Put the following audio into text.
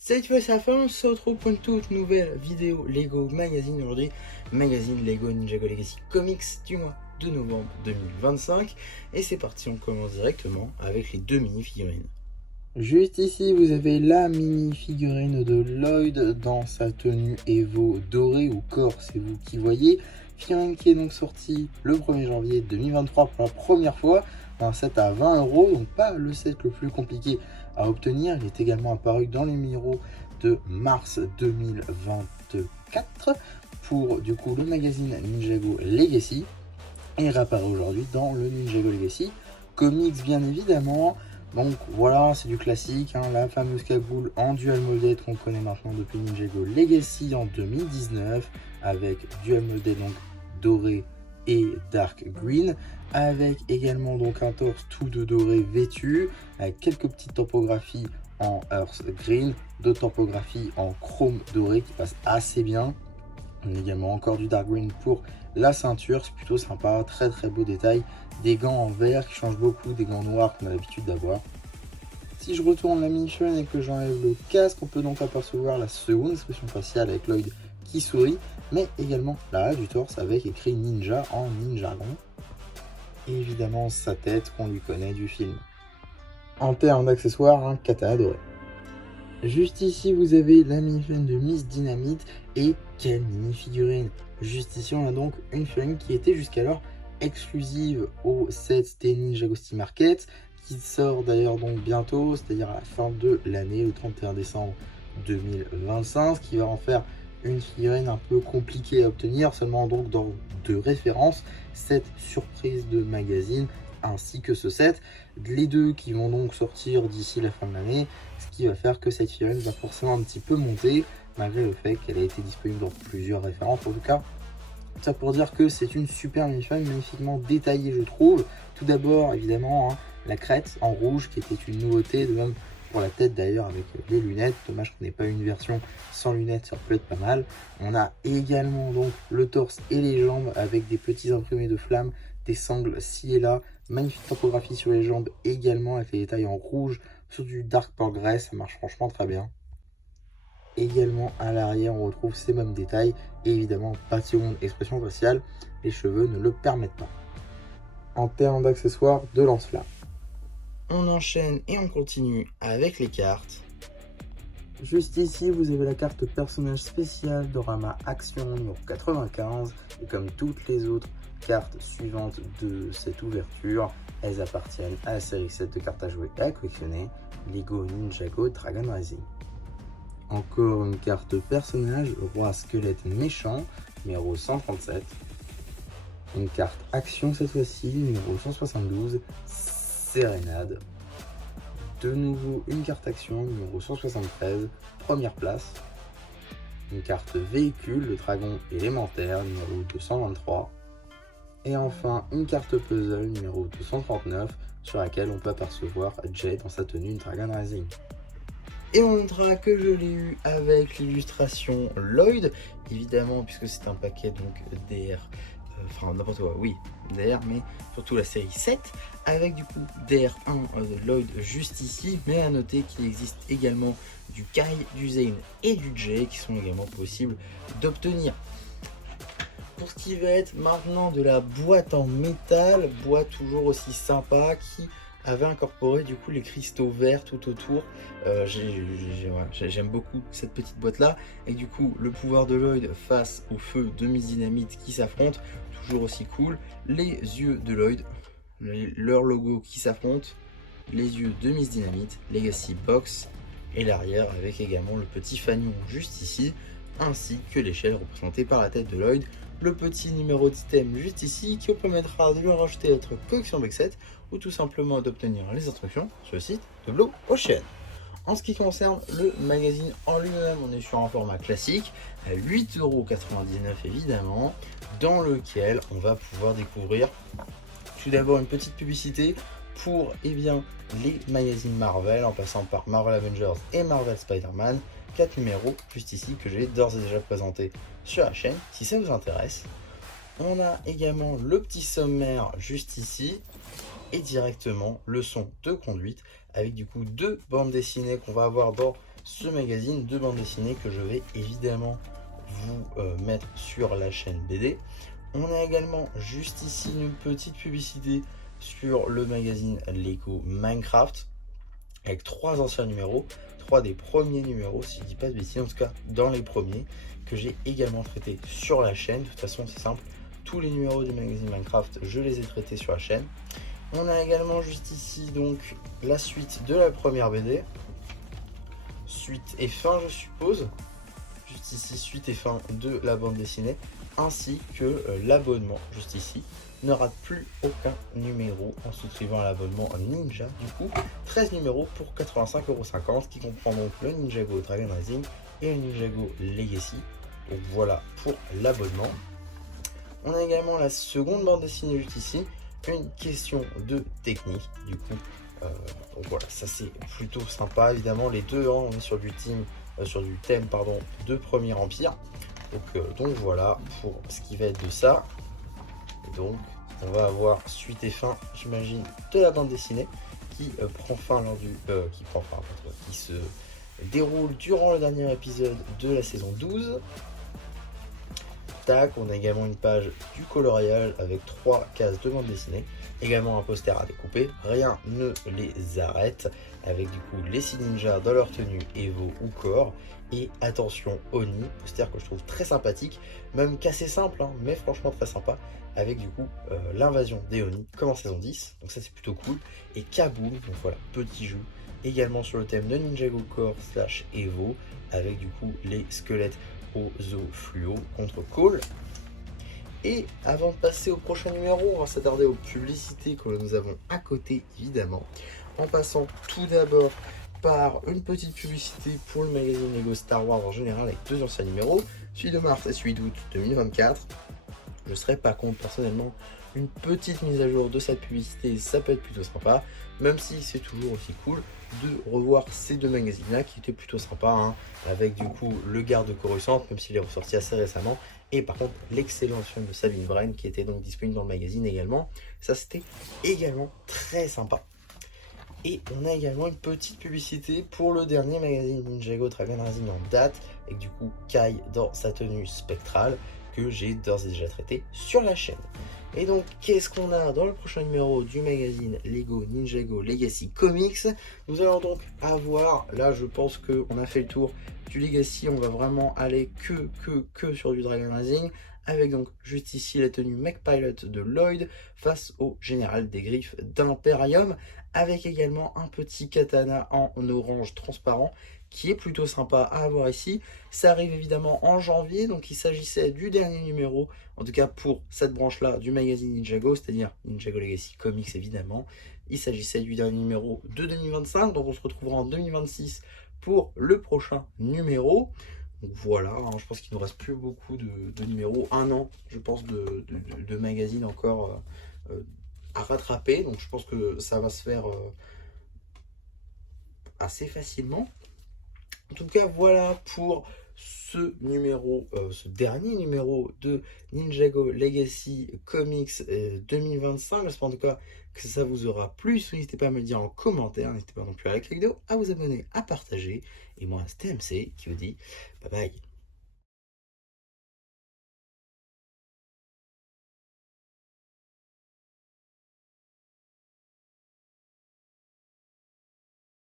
Cette fois c'est la fin, on se retrouve pour une toute nouvelle vidéo Lego Magazine aujourd'hui. Magazine Lego Ninjago Legacy Comics du mois de novembre 2025. Et c'est parti, on commence directement avec les deux mini-figurines. Juste ici, vous avez la mini-figurine de Lloyd dans sa tenue Evo dorée ou corps, c'est vous qui voyez. Figurine qui est donc sortie le 1er janvier 2023 pour la première fois. Un set à 20 €, donc pas le set le plus compliqué à obtenir. Il est également apparu dans les numéros de mars 2024 pour du coup le magazine Ninjago Legacy. Et il réapparaît aujourd'hui dans le Ninjago Legacy Comics bien évidemment. Donc voilà, c'est du classique, hein, la fameuse cagoule en dual molded qu'on connaît maintenant depuis Ninjago Legacy en 2019, avec dual molded donc doré et dark green, avec également donc un torse tout de doré vêtu, avec quelques petites topographies en earth green, d'autres topographies en chrome doré qui passent assez bien. On a également encore du dark green pour la ceinture, c'est plutôt sympa, très beau détail. Des gants en verre qui changent beaucoup des gants noirs qu'on a l'habitude d'avoir. Si je retourne la mini-figurine et que j'enlève le casque, on peut donc apercevoir la seconde expression faciale avec Lloyd qui sourit, mais également l'arrière du torse avec écrit Ninja en ninjargon. Et évidemment sa tête qu'on lui connaît du film. En termes d'accessoires, un katana doré. Juste ici, vous avez la mini-figurine de Miss Dynamite. Et quelle mini-figurine! Juste ici, on a donc une figurine qui était jusqu'alors exclusive au set des Ninjago Steam Market, qui sort d'ailleurs donc bientôt, c'est-à-dire à la fin de l'année, le 31 décembre 2025, ce qui va en faire une figurine un peu compliquée à obtenir, seulement donc dans de référence, cette surprise de magazine ainsi que ce set, les deux qui vont donc sortir d'ici la fin de l'année, ce qui va faire que cette figurine va forcément un petit peu monter, malgré le fait qu'elle a été disponible dans plusieurs références. En tout cas, ça pour dire que c'est une super mini-figurine, magnifiquement détaillée je trouve. Tout d'abord évidemment, hein, la crête en rouge qui était une nouveauté, de même pour la tête d'ailleurs avec les lunettes. Dommage qu'on n'ait pas une version sans lunettes, ça peut être pas mal. On a également donc le torse et les jambes avec des petits imprimés de flammes, des sangles ci et là. Magnifique topographie sur les jambes également avec les détails en rouge sur du dark grey, ça marche franchement très bien. Également à l'arrière on retrouve ces mêmes détails et évidemment pas de seconde expression faciale, les cheveux ne le permettent pas. En termes d'accessoires, de lance-flamme. On enchaîne et on continue avec les cartes. Juste ici vous avez la carte personnage spécial Dorama Action numéro 95 et comme toutes les autres cartes suivantes de cette ouverture, elles appartiennent à la série 7 de cartes à jouer et à collectionner, Lego Ninjago Dragon Rising. Encore une carte personnage, Roi Squelette Méchant, numéro 137. Une carte action cette fois-ci, numéro 172, Sérénade. De nouveau une carte action, numéro 173, première place. Une carte véhicule, le dragon élémentaire, numéro 223. Et enfin une carte puzzle, numéro 239, sur laquelle on peut apercevoir Jay dans sa tenue Dragon Rising. Et on notera que je l'ai eu avec l'illustration Lloyd, évidemment, puisque c'est un paquet donc DR, enfin n'importe quoi, oui, DR, mais surtout la série 7, avec du coup DR1 de Lloyd juste ici, mais à noter qu'il existe également du Kai, du Zane et du Jay qui sont également possibles d'obtenir. Pour ce qui va être maintenant de la boîte en métal, boîte toujours aussi sympa qui avait incorporé du coup les cristaux verts tout autour. J'aime beaucoup cette petite boîte là, et du coup le pouvoir de Lloyd face au feu de Miss Dynamite qui s'affrontent, toujours aussi cool. Les yeux de Lloyd, leur logo qui s'affrontent, les yeux de Miss Dynamite, Legacy Box, et l'arrière avec également le petit fanion juste ici, ainsi que l'échelle représentée par la tête de Lloyd. Le petit numéro d'item juste ici qui vous permettra de le rajouter à votre collection box set ou tout simplement d'obtenir les instructions sur le site de Blue Ocean. En ce qui concerne le magazine en lui-même, on est sur un format classique à 8,99 € évidemment, dans lequel on va pouvoir découvrir tout d'abord une petite publicité pour les magazines Marvel, en passant par Marvel Avengers et Marvel Spider-Man, 4 numéros juste ici que j'ai d'ores et déjà présenté sur la chaîne si ça vous intéresse. On a également le petit sommaire juste ici et directement leçon de conduite avec du coup 2 bandes dessinées qu'on va avoir dans ce magazine de bande dessinée que je vais évidemment vous mettre sur la chaîne BD. On a également juste ici une petite publicité sur le magazine Lego Minecraft avec 3 anciens numéros, 3 des premiers numéros si je dis pas de bêtises, en tout cas dans les premiers que j'ai également traités sur la chaîne. De toute façon c'est simple, tous les numéros du magazine Minecraft je les ai traités sur la chaîne. On a également juste ici donc la suite de la première BD, suite et fin je suppose, juste ici suite et fin de la bande dessinée, ainsi que l'abonnement juste ici. Ne rate plus aucun numéro en souscrivant à l'abonnement Ninja. Du coup, 13 numéros pour 85,50 € qui comprend donc le Ninjago Dragon Rising et le Ninjago Legacy. Donc voilà pour l'abonnement. On a également la seconde bande dessinée juste ici, une question de technique. Du coup, donc voilà, ça c'est plutôt sympa. Évidemment, les deux, hein, on est sur du thème de Premier Empire. Donc voilà pour ce qui va être de ça. Et donc on va avoir suite et fin, j'imagine, de la bande dessinée qui prend fin lors du qui se déroule durant le dernier épisode de la saison 12. Tac, on a également une page du coloriage avec 3 cases de bande dessinée, également un poster à découper, rien ne les arrête, avec du coup les 6 ninjas dans leur tenue Evo ou corps, et attention Oni, poster que je trouve très sympathique, même qu'assez simple, hein, mais franchement très sympa, avec du coup l'invasion des Oni comme en saison 10, donc ça c'est plutôt cool, et Kaboom, donc voilà, petit jeu, également sur le thème de Ninjago Core / Evo, avec du coup les squelettes aux os fluo contre Cole. Et avant de passer au prochain numéro, on va s'attarder aux publicités que nous avons à côté évidemment, en passant tout d'abord par une petite publicité pour le magazine Lego Star Wars en général avec 2 anciens numéros, celui de mars et celui d'août 2024. Je ne serais pas contre personnellement une petite mise à jour de cette publicité, ça peut être plutôt sympa, même si c'est toujours aussi cool de revoir ces 2 magazines là qui étaient plutôt sympas, hein, avec du coup le garde Coruscant, même s'il est ressorti assez récemment, et par contre l'excellent film de Sabine Wren qui était donc disponible dans le magazine également, ça c'était également très sympa. Et on a également une petite publicité pour le dernier magazine Ninjago Dragon Rising en date, avec du coup Kai dans sa tenue spectrale, que j'ai d'ores et déjà traité sur la chaîne. Et donc, qu'est-ce qu'on a dans le prochain numéro du magazine Lego Ninjago Legacy Comics? Nous allons donc avoir, là je pense qu'on a fait le tour du Legacy, on va vraiment aller que sur du Dragon Rising, avec donc juste ici la tenue Mech Pilot de Lloyd face au général des griffes d'Imperium, avec également un petit katana en orange transparent qui est plutôt sympa à avoir ici. Ça arrive évidemment en janvier, donc il s'agissait du dernier numéro, en tout cas pour cette branche-là du magazine Ninjago, c'est-à-dire Ninjago Legacy Comics évidemment. Il s'agissait du dernier numéro de 2025, donc on se retrouvera en 2026 pour le prochain numéro. Donc voilà, hein, je pense qu'il ne nous reste plus beaucoup de numéros, un an je pense de magazine encore à rattraper, donc je pense que ça va se faire assez facilement. En tout cas, voilà pour ce numéro, ce dernier numéro de Ninjago Legacy Comics 2025. J'espère en tout cas que ça vous aura plu. N'hésitez pas à me le dire en commentaire. N'hésitez pas non plus à liker la vidéo, à vous abonner, à partager. Et moi, c'était MC qui vous dit bye bye.